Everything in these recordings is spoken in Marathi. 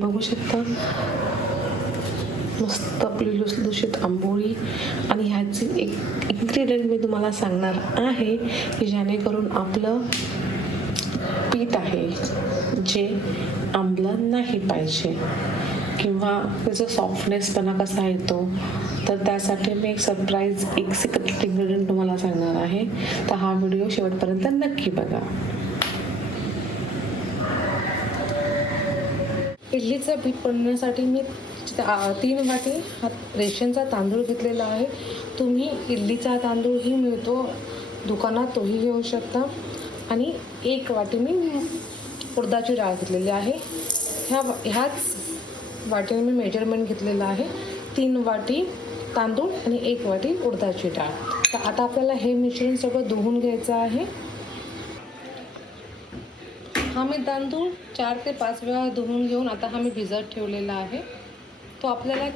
बघू शकता मस्त आपली लुसलुशीत आंबोळी. आणि ह्याची एक इन्ग्रेडियंट मी तुम्हाला सांगणार आहे की जेणेकरून आपलं पीठ आहे जे आंबलं नाही पाहिजे किंवा त्याचा सॉफ्टनेसपणा कसा येतो, तर त्यासाठी मी एक सरप्राईज एक सिक्रेट इन्ग्रेडियंट तुम्हाला सांगणार आहे. तर हा व्हिडिओ शेवटपर्यंत नक्की बघा. इडलीचं पीठ बनवण्यासाठी मी 3 वाटी हा रेशनचा तांदूळ घेतलेला आहे. तुम्ही इडलीचा तांदूळही मिळतो दुकानात, तोही घेऊ शकता. आणि 1 वाटी मी उडदाची डाळ घेतलेली आहे. ह्याच वाटीने मी मेजरमेंट घेतलेलं आहे. 3 वाटी तांदूळ आणि 1 वाटी उडदाची डाळ. तर आता आपल्याला हे मिश्रण सगळं धुवून घ्यायचं आहे. हा मी तांदूळ 4 ते 5 वेळा धुवून घेऊन आता हा मी भिजत ठेवलेला आहे. तो आपल्याला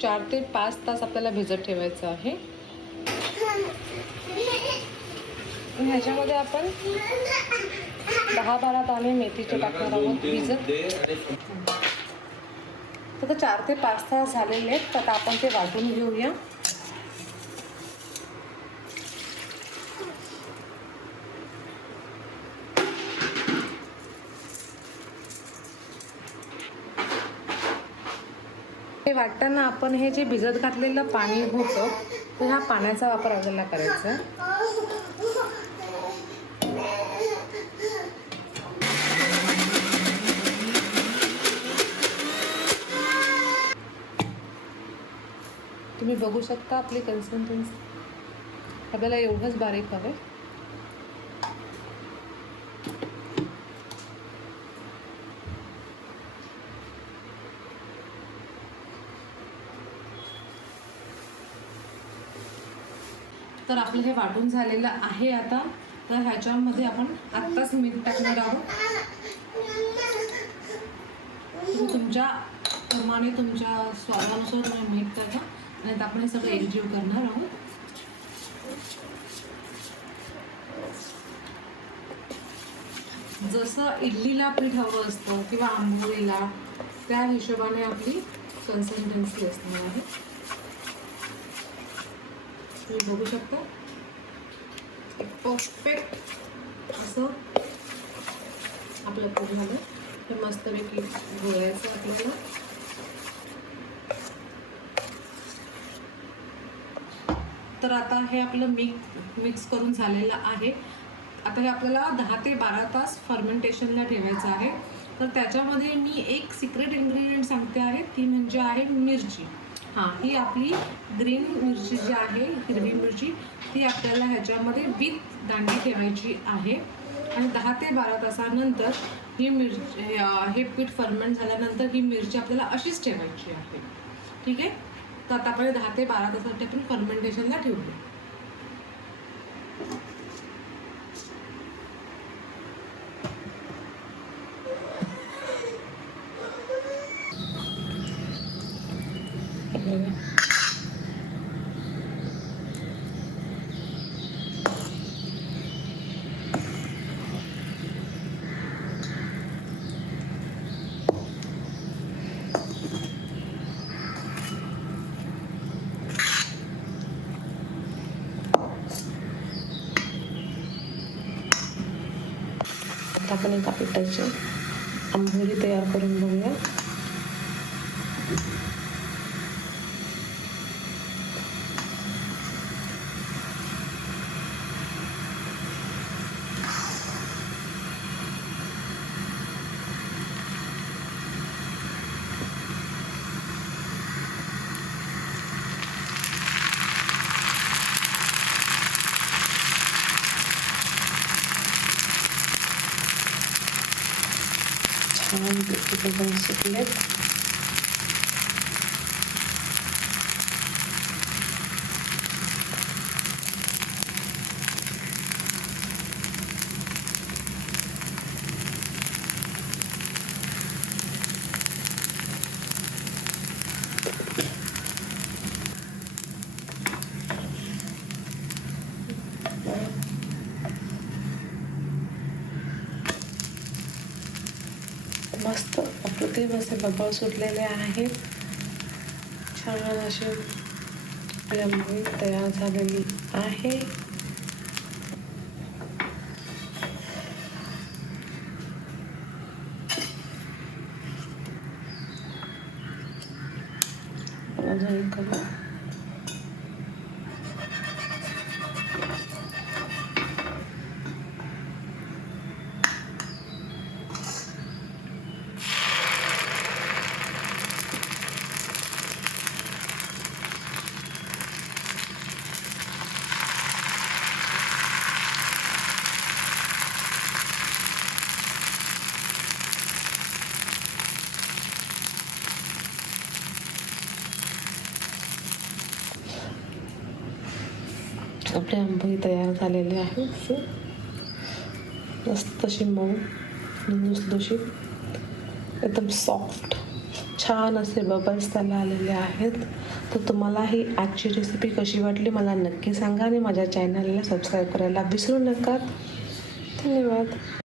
4 ते 5 तास आपल्याला भिजत ठेवायचा आहे. ह्याच्यामध्ये आपण 10-12 दाणे मेथीचे टाकणार आहोत भिजत. तर 4 ते 5 तास झालेले आहेत. तर आपण ते वाटून घेऊया. हे वाटताना आपण हे जे भिजत घातलेलं पाणी होतं तर ह्या पाण्याचा वापर आपल्याला करायचा. तुम्ही बघू शकता आपली कन्सिस्टन्सी आपल्याला एवढंच बारीक हवं. तर आपलं हे वाटून झालेलं आहे. आता तर ह्याच्यामध्ये आपण आत्ताच मीठ टाकणार आहोत. तुम्ही तुमच्या प्रमाणे तुमच्या स्वादानुसार तुम्ही मीठ टाका. आणि आता आपण हे सगळं एकजीव करणार आहोत. जसं इडलीला पीठ हवं असतं किंवा आंबोळीला, त्या हिशोबाने आपली कन्सिस्टन्सी असणार आहे. तुम्ही बघू शकता परफेक्ट असं आपलं पीठ झालं. हे मस्तपैकी गोळायचं आपल्याला. तर आता हे आपलं मिक्स करून झालेलं आहे. आता हे आपल्याला 10 ते 12 तास फर्मेंटेशनला ठेवायचं आहे. तर त्याच्यामध्ये मी एक सिक्रेट इन्ग्रेडियंट सांगते आहे, ती म्हणजे आहे मिरची. ही आपली ग्रीन मिरची जी आहे, हिरवी मिरची, ती आपल्याला ह्याच्यामध्ये विथ दांडी ठेवायची आहे. आणि 10 ते 12 तासानंतर ही मिरची हे पीठ फर्मेंट झाल्यानंतर ही मिरची आपल्याला अशीच ठेवायची आहे. ठीक आहे. तर आता आपण 10 ते 12 तासासाठी आपण फर्मेंटेशनला ठेवूया. आता आपण एका पिठाची आंबोळी तयार करून बघूया. छान पैकी सुकलेत. मस्त अप्रतिम असे बबल सुटलेले आहेत. छान अशी आंबोळी तयार झालेली आहे. अजून करू. आपली आंबोळी तयार झालेली आहे. मस्त अशी मऊ लुसलुशीत, एकदम सॉफ्ट, छान असे बबल्स त्याला आलेले आहेत. तर तुम्हाला ही आजची रेसिपी कशी वाटली मला नक्की सांगा आणि माझ्या चॅनलला सबस्क्राईब करायला विसरू नका. धन्यवाद.